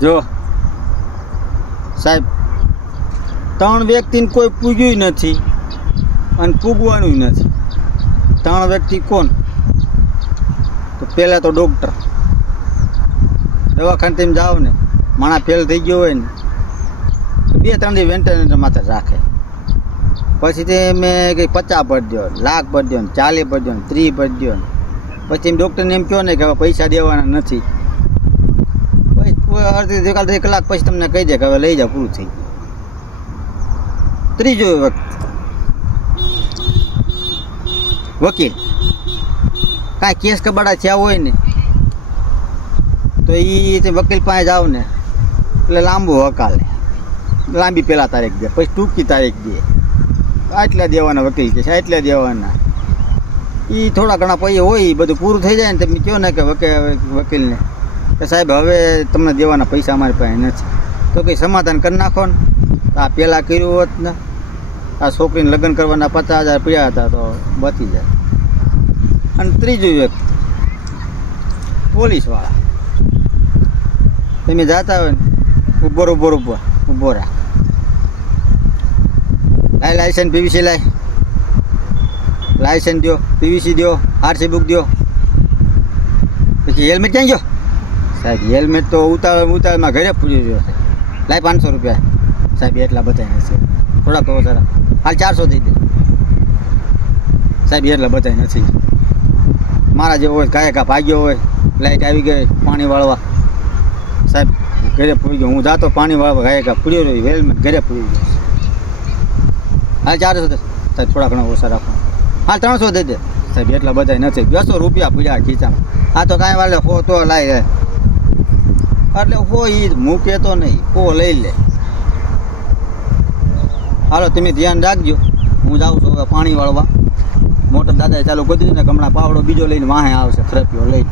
જો સાહેબ 3 વ્યક્તિને કોઈ પૂગ્યું નથી અને પૂગવાનું નથી. 3 વ્યક્તિ કોણ? તો પહેલાં તો ડૉક્ટર. દવાખાને તમે જાઓ ને, માણસ ફેલ થઈ ગયો હોય ને 2-3 દી વેન્ટિલેટર માથે રાખે. પછી તે મેં કંઈ 50 ભરી દો, લાખ ભરી દો, 40 ભરી દો, 30 ભરી દો. પછી એમ ડૉક્ટરને એમ કહો ને કે હવે પૈસા દેવાના નથી. પછી અડધી કલાક પછી તમને કહી દે કે હવે લઈ જાઓ, પૂરું થઈ ગયું. ત્રીજો વકીલ, કાંઈ કેસ કબાડા થયા હોય ને તો એ વકીલ પાસે જાઓ ને એટલે લાંબુ હકાલે, લાંબી પહેલાં તારીખ દે, પછી ટૂંકી તારીખ દે. આટલા દેવાના વકીલ કે છે, આટલા દેવાના. એ થોડા ઘણા પૈસા હોય, એ બધું પૂરું થઈ જાય ને તમે કહો ને કે વકીલને કે સાહેબ હવે તમને દેવાના પૈસા અમારી પાસે નથી, તો કંઈ સમાધાન કરી નાખો ને. આ પહેલાં કર્યું હોત ને, આ છોકરીને લગ્ન કરવાના 50,000 પડ્યા હતા તો બચી જાય. અને ત્રીજું વ્યક્તિ પોલીસવાળા, તમે જાતા હોય ને ઊભો રાખ, લાયસન્સ પીવીસી લાયસન્સ દો, પીવીસી દો, આરસી બુક દો. પછી હેલ્મેટ ક્યાં ગયો? સાહેબ હેલ્મેટ તો ઉતાવળમાં ઘરે પૂરી ગયો છે. લાય 500 રૂપિયા. સાહેબ એટલા બધાય નથી, થોડાક તો સારા, હાલ 400 દઈ દે. સાહેબ એટલા બધાય નથી. મારા જેવો હોય કાંઈ ભાગ્યો હોય, લાઇટ આવી ગઈ પાણી વાળવા, સાહેબ ઘરે પૂરી ગયો. હું જાતો પાણી વાળવા કાંઈ પૂર્યો રહ્યો, હેલ્મેટ ઘરે પૂરી ગયો. હાલ 400 દે સાહેબ, થોડા ઘણા ઓછા રાખો. હાલ 300 દઈ દે. સાહેબ એટલા બધાય નથી, 200 રૂપિયા પૂર્યા ખીચામાં. આ તો કાંઈ વાલે હો તો લાવી રહે, એટલે હો એ મૂકે તો નહીં, હો લઈ લે. હાલો તમે ધ્યાન રાખજો, હું જાઉં છું હવે પાણી વાળવા. મોટર દાદાએ ચાલુ કરી દીધું ને, હમણાં પાવડો બીજો લઈને વાહે આવશે, થેરેપીઓ લઈ.